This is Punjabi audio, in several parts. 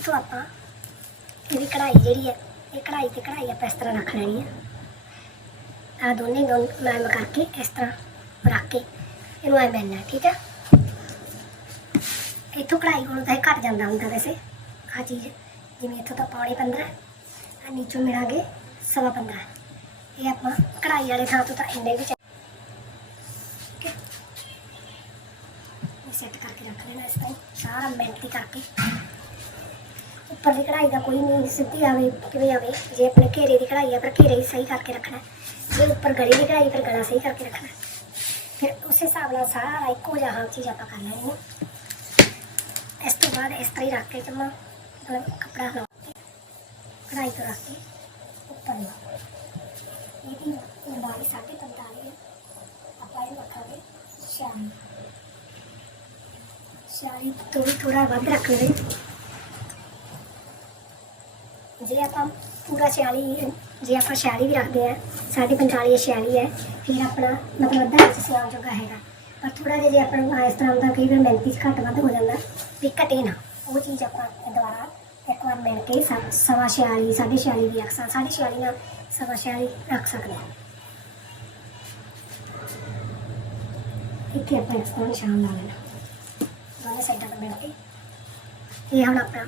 ਤੋਂ ਆਪਾਂ ਇਹਦੀ ਕਢਾਈ ਜਿਹੜੀ ਹੈ, ਇਹ ਕਢਾਈ ਤੇ ਕਢਾਈ ਆਪਾਂ ਇਸ ਤਰ੍ਹਾਂ ਰੱਖ ਲੈਣੀ ਹੈ। ਆ ਦੋਨੇ ਦੋਨ ਮੈਮ ਕਰਕੇ ਇਸ ਤਰ੍ਹਾਂ ਰੱਖ ਕੇ ਇਹਨੂੰ ਐ ਮਿਲਣਾ ਠੀਕ ਹੈ ਇੱਥੋਂ ਕਢਾਈ ਕੋਲੋਂ ਤਾਂ ਇਹ ਘਟ ਜਾਂਦਾ ਹੁੰਦਾ ਵੈਸੇ। ਆ ਚੀਜ਼, ਜਿਵੇਂ ਇੱਥੋਂ ਤਾਂ ਪੌਣੇ 15 ਆ ਨੀਚੋਂ ਮਿਲਾਂਗੇ ਸਵਾ 15 ਇਹ ਆਪਾਂ ਕਢਾਈ ਵਾਲੇ ਥਾਂ ਤੋਂ ਤਾਂ ਇੰਨੇ ਵਿੱਚ ਠੀਕ ਸੈੱਟ ਕਰਕੇ ਰੱਖ ਲੈਣਾ ਇਸ ਤਰ੍ਹਾਂ ਸਾਰਾ ਮਿਹਨਤੀ ਕਰਕੇ। ਉੱਪਰ ਦੀ ਕਢਾਈ ਦਾ ਕੋਈ ਨਹੀਂ, ਸਿੱਧੀ ਆਵੇ, ਕਿਵੇਂ ਆਵੇ, ਜੇ ਆਪਣੇ ਘੇਰੇ ਦੀ ਕਢਾਈ ਆ ਪਰ ਘੇਰੇ ਹੀ ਸਹੀ ਕਰਕੇ ਰੱਖਣਾ ਜੇ ਉੱਪਰ ਗਲੇ ਦੀ ਕਢਾਈ, ਫਿਰ ਗਲਾ ਸਹੀ ਕਰਕੇ ਰੱਖਣਾ ਫਿਰ ਉਸੇ ਹਿਸਾਬ ਨਾਲ ਸਾਰਾ ਇੱਕੋ ਜਿਹਾ ਹਰ ਚੀਜ਼ ਆਪਾਂ ਕਰ ਲੈਣੀ ਹੈ। ਇਸ ਤੋਂ ਬਾਅਦ ਇਸ ਤਰ੍ਹਾਂ ਹੀ ਰੱਖ ਕੇ ਜਮਾ ਮਤਲਬ ਕੱਪੜਾ ਲਾ ਕੇ, ਕਢਾਈ ਤੋਂ ਰੱਖ ਕੇ ਉੱਪਰ ਲਾ ਇਹਦੀ ਲੰਬਾਈ ਸਾਢੇ 45 ਆਪਾਂ ਇਹ ਰੱਖਾਂਗੇ 46 46 ਤੋਂ ਵੀ ਥੋੜਾ ਵੱਧ ਰੱਖ ਲਵੇ ਜੇ ਆਪਾਂ ਪੂਰਾ 46 ਜੇ ਆਪਾਂ 46 ਵੀ ਰੱਖਦੇ ਆ ਸਾਢੇ 45 46 ਹੈ, ਫਿਰ ਆਪਣਾ ਮਤਲਬ ਅੱਧਾ ਇੰਚ ਸਿਆਮ ਜੋਗਾ ਹੈਗਾ। ਪਰ ਥੋੜਾ ਜਿਹਾ ਜੇ ਆਪਾਂ ਨੂੰ ਇਸ ਤਰ੍ਹਾਂ ਦਾ ਕਈ ਵਾਰ 35 ਚ ਘੱਟ ਵੱਧ ਹੋ ਜਾਂਦਾ, ਵੀ ਘਟੇ ਨਾ। ਉਹ ਚੀਜ਼ ਆਪਾਂ ਦੁਬਾਰਾ ਇੱਕ ਵਾਰ ਮਿਲ ਕੇ ਸਵਾ ਸਵਾ 46 ਸਾਢੇ 46 ਵੀ ਰੱਖ ਸਕਦੇ ਸਾਢੇ 46 ਨਾਲ ਸਵਾ 46 ਰੱਖ ਸਕਦੇ ਹਾਂ। ਇੱਥੇ ਆਪਾਂ ਇਸ ਤਰ੍ਹਾਂ ਨਿਸ਼ਾਨ ਲਾ ਲੈਣਾ। ਦੋਨੇ ਸਾਈਡਾਂ ਤੋਂ ਮਿਲ ਕੇ। ਇਹ ਹੁਣ ਆਪਣਾ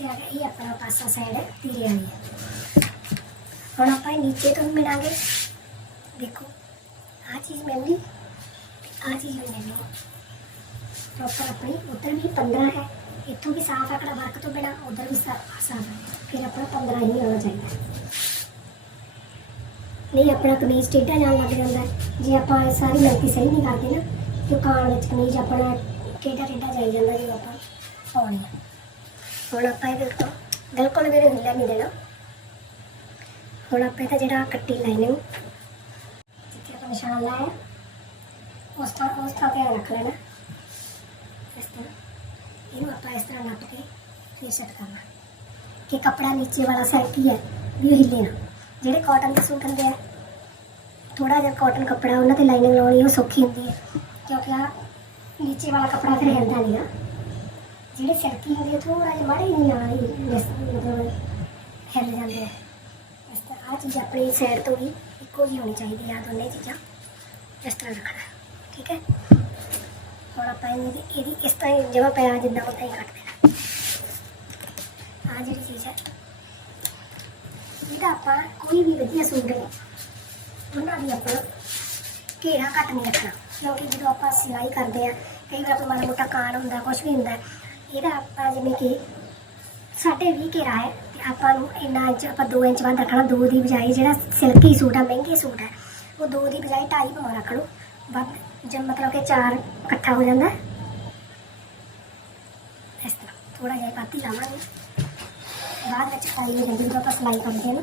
ਇੱਥੇ ਆ ਗਿਆ ਆਪਣਾ ਪਾਸਾ ਸਾਈਡ ਤੀਰੇ ਵਾਲੀ ਹੁਣ ਆਪਾਂ ਨੀਚੇ ਤੋਂ ਮਿਲਾਂਗੇ। ਦੇਖੋ ਆ ਚੀਜ਼ ਮਿਲ ਆ ਚੀਜ਼ ਵੀ ਮਿਲ ਪ੍ਰੋਪਰ ਆਪਣੀ ਉੱਧਰ ਵੀ 15 ਹੈ। ਇੱਥੋਂ ਵੀ ਸਾਫ਼ ਆਕੜਾ ਵਰਕ ਤੋਂ ਬਿਨਾ ਉਧਰ ਵੀ ਸਾਫ਼ ਹੈ ਫਿਰ ਆਪਣਾ 15 ਹੀ ਆਉਣਾ ਚਾਹੀਦਾ। ਨਹੀਂ, ਆਪਣਾ ਕਮੀਜ਼ ਟੇਢਾ ਜਾਣ ਲੱਗ ਜਾਂਦਾ। ਜੇ ਆਪਾਂ ਸਾਰੀ ਮਿਲਤੀ ਸਹੀ ਨਹੀਂ ਕਰਦੇ ਨਾ, ਦੁਕਾਨ ਵਿੱਚ ਕਮੀਜ਼ ਆਪਣਾ ਟੇਢਾ ਟੇਢਾ ਜਾਈ ਜਾਂਦਾ ਜੇ ਆਪਾਂ ਪਾਉਣੀ ਹੈ ਹੁਣ ਆਪਾਂ ਇਹਦੇ ਬਿਲਕੁਲ ਬਿਲਕੁਲ ਵੀ ਹਿੱਲਾ ਨਹੀਂ ਦੇਣਾ ਹੁਣ ਆਪਾਂ ਇਹਦਾ ਜਿਹੜਾ ਕੱਟੀ ਲਾਈਨਿੰਗ ਜਿੱਥੇ ਆਪਾਂ ਨਿਸ਼ਾਨ ਲਾਇਆ ਉਸ ਥਾਂ ਉਸ ਥਾਂ ਤੇ ਰੱਖ ਲੈਣਾ ਇਸ ਤਰ੍ਹਾਂ ਇਹਨੂੰ ਆਪਾਂ ਇਸ ਤਰ੍ਹਾਂ ਨੱਪ ਕੇ ਫਿਰ ਸੈੱਟ ਕਰਨਾ ਕਿ ਕਪੜਾ ਨੀਚੇ ਵਾਲਾ ਸਾਈਡ ਹੀ ਹੈ ਵੀ ਉਹ ਹਿੱਲੇ ਨਾ ਜਿਹੜੇ ਕਾਟਨ ਦੇ ਸੂਟ ਹੁੰਦੇ ਆ ਥੋੜਾ ਜਿਹਾ ਕਾਟਨ ਕਪੜਾ ਉਹਨਾਂ ਤੇ ਲਾਈਨਿੰਗ ਲਾਉਣੀ ਉਹ ਸੌਖੀ ਹੁੰਦੀ ਹੈ ਕਿਉਂਕਿ ਆ ਨੀਚੇ ਵਾਲਾ ਕਪੜਾ ਫਿਰ ਹਿਲਦਾ ਨਹੀਂ ਆ ਜਿਹੜੇ ਸੜਕੀ ਹੁੰਦੀ ਹੈ ਥੋੜਾ ਜਿਹਾ ਮਾੜੇ ਨਹੀਂ ਆ ਮਤਲਬ ਹਿੱਲ ਜਾਂਦੇ ਆ। ਇਸ ਤਰ੍ਹਾਂ ਆ ਚੀਜ਼ ਆਪਣੀ ਸਾਈਡ ਤੋਂ ਵੀ ਇੱਕੋ ਜਿਹੀ ਹੋਣੀ ਚਾਹੀਦੀ ਆ ਦੋਨੇ ਚੀਜ਼ਾਂ। ਇਸ ਤਰ੍ਹਾਂ ਰੱਖਣਾ, ਠੀਕ ਹੈ? ਹੁਣ ਆਪਾਂ ਇਹਦੀ ਇਹਦੀ ਇਸ ਤਰ੍ਹਾਂ ਹੀ ਜਿਵੇਂ ਪਿਆ ਜਿੱਦਾਂ ਉਦਾਂ ਹੀ ਕੱਟ ਦੇਣਾ। ਆ ਜਿਹੜੀ ਚੀਜ਼ ਹੈ, ਇਹਦਾ ਆਪਾਂ ਕੋਈ ਵੀ ਵਧੀਆ ਸੂਟ ਹੈ ਉਹਨਾਂ ਦੀ ਆਪਾਂ ਘੇਰਾ ਘੱਟ ਨਹੀਂ ਰੱਖਣਾ। ਕਿਉਂਕਿ ਜਦੋਂ ਆਪਾਂ ਸਿਲਾਈ ਕਰਦੇ ਆ, ਕਈ ਵਾਰ ਆਪਾਂ ਮਾੜਾ ਮੋਟਾ ਕਾਣ ਹੁੰਦਾ ਕੁਝ ਵੀ ਹੁੰਦਾ ਇਹਦਾ ਆਪਾਂ ਜਿਵੇਂ ਕਿ ਸਾਢੇ 20 ਘੇਰਾ ਹੈ ਤੇ ਆਪਾਂ ਨੂੰ ਇੰਨਾ ਇੰਚ ਆਪਾਂ 2 ਇੰਚ ਵੱਧ ਰੱਖਣਾ, ਦੋ ਦੀ ਬਜਾਏ ਜਿਹੜਾ ਸਿਲਕੀ ਸੂਟ ਆ, ਮਹਿੰਗੇ ਸੂਟ ਹੈ ਉਹ ਦੋ ਦੀ ਬਜਾਏ ਢਾਈ ਭਾਵੇਂ ਰੱਖ ਲਓ ਵੱਧ ਜਦ ਮਤਲਬ ਕਿ ਚਾਰ ਇਕੱਠਾ ਹੋ ਜਾਂਦਾ। ਇਸ ਤਰ੍ਹਾਂ ਥੋੜਾ ਜਿਹਾ ਪਾਤੀ ਲਾਵਾਂਗੇ। ਬਾਅਦ ਵਿੱਚ ਪਾਈ ਹੋ ਜਾਂਦੀ ਜਦੋਂ ਆਪਾਂ ਸਿਲਾਈ ਕਰਦੇ ਹਾਂ ਨਾ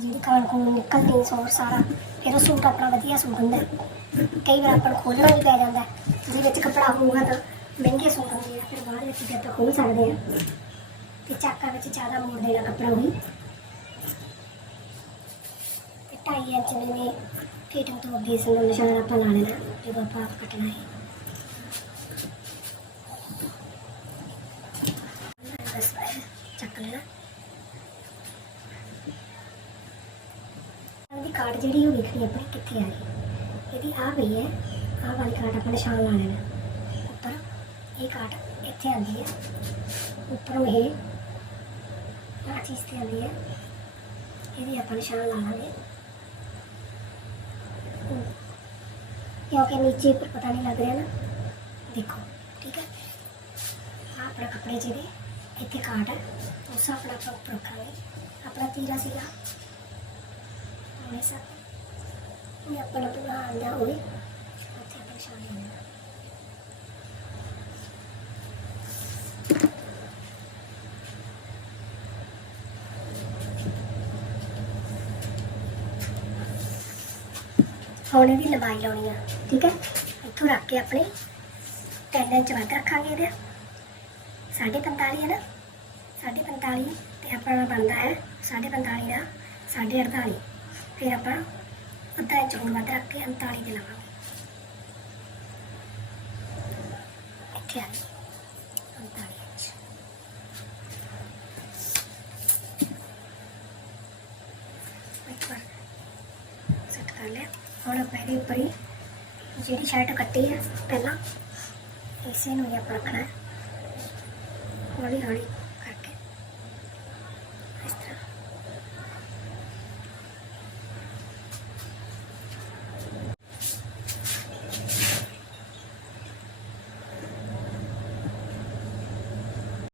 ਜਿਹੜੀ ਕਾਣ ਕੋਲ ਨਿਕਲਦੀ ਸੌਰ ਸਾਰਾ, ਫਿਰ ਉਹ ਸੂਟ ਆਪਣਾ ਵਧੀਆ ਸੂਟ ਹੁੰਦਾ। ਕਈ ਵਾਰ ਆਪਾਂ ਨੂੰ ਖੋਲਣਾ ਵੀ ਪੈ ਜਾਂਦਾ ਹੈ। ਜੇ ਵਿੱਚ ਕੱਪੜਾ ਹੋਊਗਾ ਤਾਂ ਮਹਿੰਗੇ ਸੂਟ ਹੁੰਦੇ ਆ, ਫਿਰ ਬਾਅਦ ਵਿੱਚ ਜਦ ਆਪਾਂ ਖੋਲ ਸਕਦੇ ਆ। ਤੇ ਚਾਕਾ ਵਿੱਚ ਜ਼ਿਆਦਾ ਮੋੜ ਦੇਣਾ ਕੱਪੜਾ ਵੀ। ਤੇ ਢਾਈ ਇੰਚ ਨੇ ਫੀਟਿੰਗ ਤੋਂ ਅੱਗੇ ਇਸ ਨੂੰ ਨਿਸ਼ਾਨ ਆਪਾਂ ਲਾ ਲੈਣਾ, ਜਦੋਂ ਆਪਾਂ ਕੱਟਣਾ ਹੈ। ਚੱਕ ਲੈਣਾ। ਇਹਦੀ ਕਾਰਡ ਜਿਹੜੀ ਉਹ ਲਿਖਣੀ ਆਪਣੀ ਕਿੱਥੇ ਆ ਰਹੀ? ਇਹਦੀ ਆ ਪਈ ਹੈ, ਆਹ ਵਾਲੀ ਕਾਰਡ ਆਪਾਂ ਨਿਸ਼ਾਨ ਲਾ ਲੈਣਾ। ਇਹ ਕਾਰਡ ਇੱਥੇ ਆਉਂਦੀ ਹੈ ਉੱਪਰੋਂ ਇਹ ਆਹ ਚੀਜ਼ ਤੇ ਆਉਂਦੀ ਹੈ ਇਹਦੀ ਆਪਾਂ ਨਿਸ਼ਾਨ ਲਾ ਲਾਂਗੇ ਕਿਉਂਕਿ ਨੀਚੇ ਪਰ ਪਤਾ ਨਹੀਂ ਲੱਗ ਰਿਹਾ ਨਾ ਦੇਖੋ ਠੀਕ ਹੈ ਆਹ ਆਪਣਾ ਕੱਪੜੇ ਜਿਹਦੇ ਇੱਥੇ ਕਾਟ ਹੈ ਉਸ ਆਪਣਾ ਆਪਾਂ ਉੱਪਰ ਰੱਖਾਂਗੇ ਆਪਣਾ ਤੀਰਾ ਸੀਗਾ ਹਮੇਸ਼ਾ ਇਹ ਆਪਣਾ ਪੂਰਾ ਆਂਦਾ ਹੋਵੇ ਉੱਥੇ ਹੁਣ ਇਹਦੀ ਲੰਬਾਈ ਲਾਉਣੀ ਆ, ਠੀਕ ਹੈ? ਇੱਥੋਂ ਰੱਖ ਕੇ ਆਪਣੇ 10 ਇੰਚ ਵੱਧ ਰੱਖਾਂਗੇ ਇਹਦਾ। 45 ਹੈ ਨਾ? 45 ਤੇ ਆਪਣਾ ਬਣਦਾ ਹੈ 45 ਦਾ 48 ਫਿਰ ਆਪਾਂ ਅੱਧਾ ਇੰਚ ਹੋਰ ਵੱਧ ਰੱਖ ਕੇ 39 ਦੇ ਲਾਵਾਂਗੇ। ਇੱਥੇ ਆ 39 ਹੁਣ ਆਪਾਂ ਇਹਦੇ ਉੱਪਰ ਹੀ ਜਿਹੜੀ ਸ਼ਰਟ ਕੱਟੀ ਹੈ ਪਹਿਲਾਂ ਇਸੇ ਨੂੰ ਹੀ ਆਪਾਂ ਰੱਖਣਾ ਹੌਲੀ ਹੌਲੀ